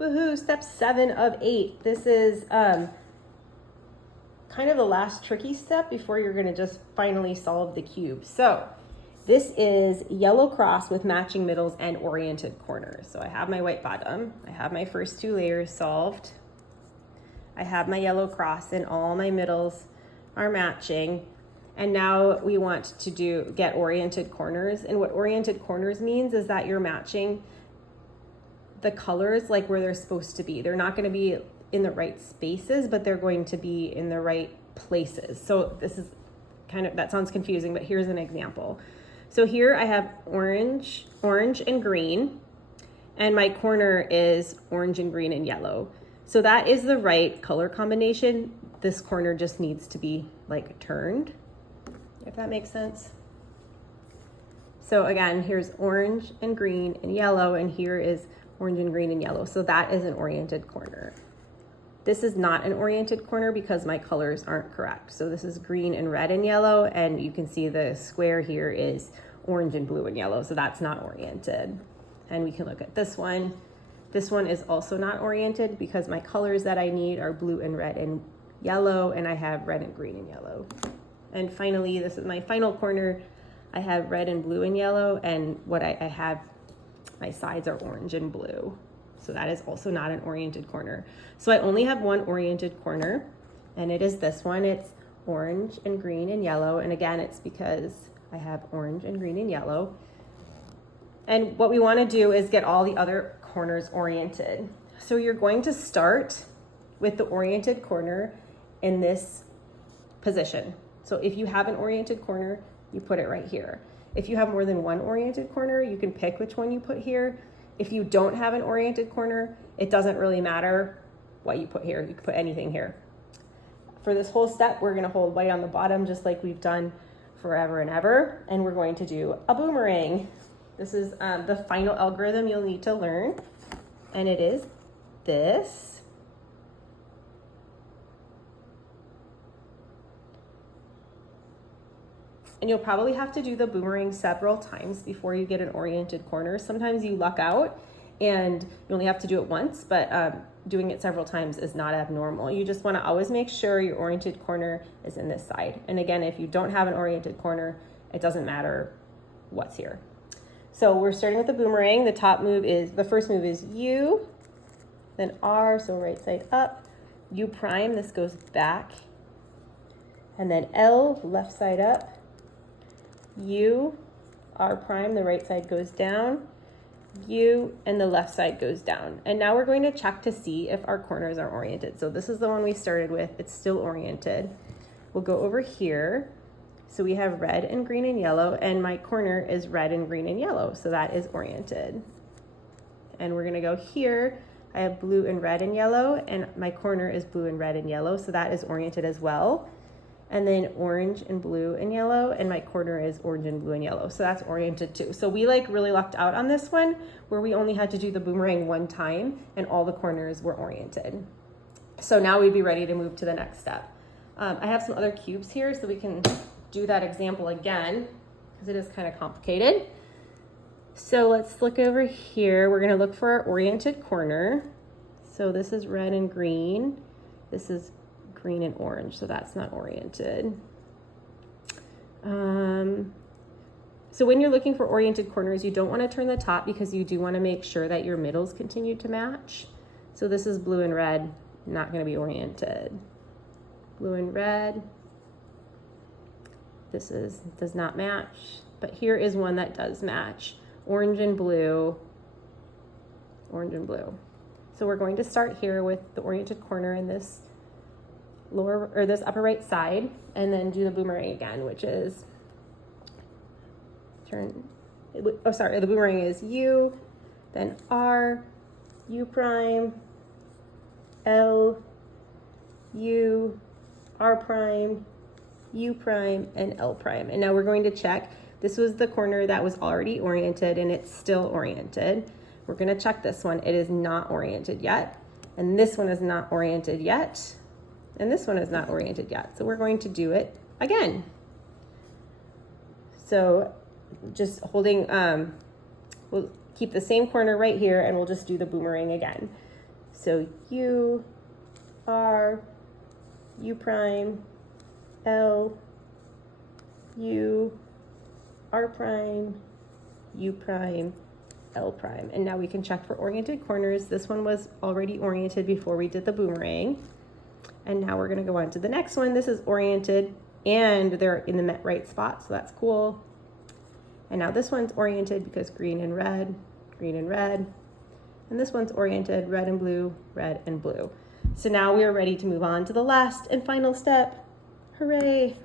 Woohoo, step 7 of 8. This is kind of the last tricky step before you're gonna just finally solve the cube. So this is yellow cross with matching middles and oriented corners. So I have my white bottom, I have my first 2 layers solved. I have my yellow cross and all my middles are matching. And now we want to get oriented corners. And what oriented corners means is that you're matching the colors like where they're supposed to be. They're not going to be in the right spaces, but they're going to be in the right places. So this is that sounds confusing, but here's an example. So here I have orange and green, and my corner is orange and green and yellow. So that is the right color combination. This corner just needs to be like turned, if that makes sense. So again, here's orange and green and yellow, and here is orange and green and yellow. So that is an oriented corner. This is not an oriented corner because my colors aren't correct. So this is green and red and yellow, and you can see the square here is orange and blue and yellow. So that's not oriented. And we can look at this one. This one is also not oriented because my colors that I need are blue and red and yellow, and I have red and green and yellow. And finally, this is my final corner. I have red and blue and yellow, and what I have, my sides are orange and blue. So that is also not an oriented corner. So I only have one oriented corner, and it is this one. It's orange and green and yellow. And again, it's because I have orange and green and yellow. And what we want to do is get all the other corners oriented. So you're going to start with the oriented corner in this position. So if you have an oriented corner, you put it right here. If you have more than one oriented corner, you can pick which one you put here. If you don't have an oriented corner, it doesn't really matter what you put here. You can put anything here. For this whole step, we're gonna hold white on the bottom just like we've done forever and ever, and we're going to do a boomerang. This is the final algorithm you'll need to learn, and it is this. And you'll probably have to do the boomerang several times before you get an oriented corner. Sometimes you luck out and you only have to do it once, but doing it several times is not abnormal. You just want to always make sure your oriented corner is in this side. And again, if you don't have an oriented corner, it doesn't matter what's here. So we're starting with the boomerang. The first move is U, then R, so right side up, U prime, this goes back, and then L, left side up, U, R prime, the right side goes down, U, and the left side goes down. And now we're going to check to see if our corners are oriented. So this is the one we started with. It's still oriented. We'll go over here. So we have red and green and yellow, and my corner is red and green and yellow. So that is oriented. And we're gonna go here. I have blue and red and yellow, and my corner is blue and red and yellow. So that is oriented as well. And then orange and blue and yellow, and my corner is orange and blue and yellow. So that's oriented too. So we really lucked out on this one where we only had to do the boomerang one time and all the corners were oriented. So now we'd be ready to move to the next step. I have some other cubes here so we can do that example again because it is kind of complicated. So let's look over here. We're gonna look for our oriented corner. So this is red and green. This is green and orange, so that's not oriented. So when you're looking for oriented corners, you don't want to turn the top because you do want to make sure that your middles continue to match. So this is blue and red, not going to be oriented. Blue and red, does not match, but here is one that does match. Orange and blue, orange and blue. So we're going to start here with the oriented corner in this this upper right side, and then do the boomerang again, which is the boomerang is U, then R, U prime, L, U, R prime, U prime, and L prime. And now we're going to check. This was the corner that was already oriented and it's still oriented. We're going to check this one. It is not oriented yet. And this one is not oriented yet. And this one is not oriented yet. So we're going to do it again. So just holding, we'll keep the same corner right here and we'll just do the boomerang again. So U, R, U prime, L, U, R prime, U prime, L prime. And now we can check for oriented corners. This one was already oriented before we did the boomerang. And now we're gonna go on to the next one. This is oriented and they're in the right spot, so that's cool. And now this one's oriented because green and red, green and red. And this one's oriented, red and blue, red and blue. So now we are ready to move on to the last and final step. Hooray!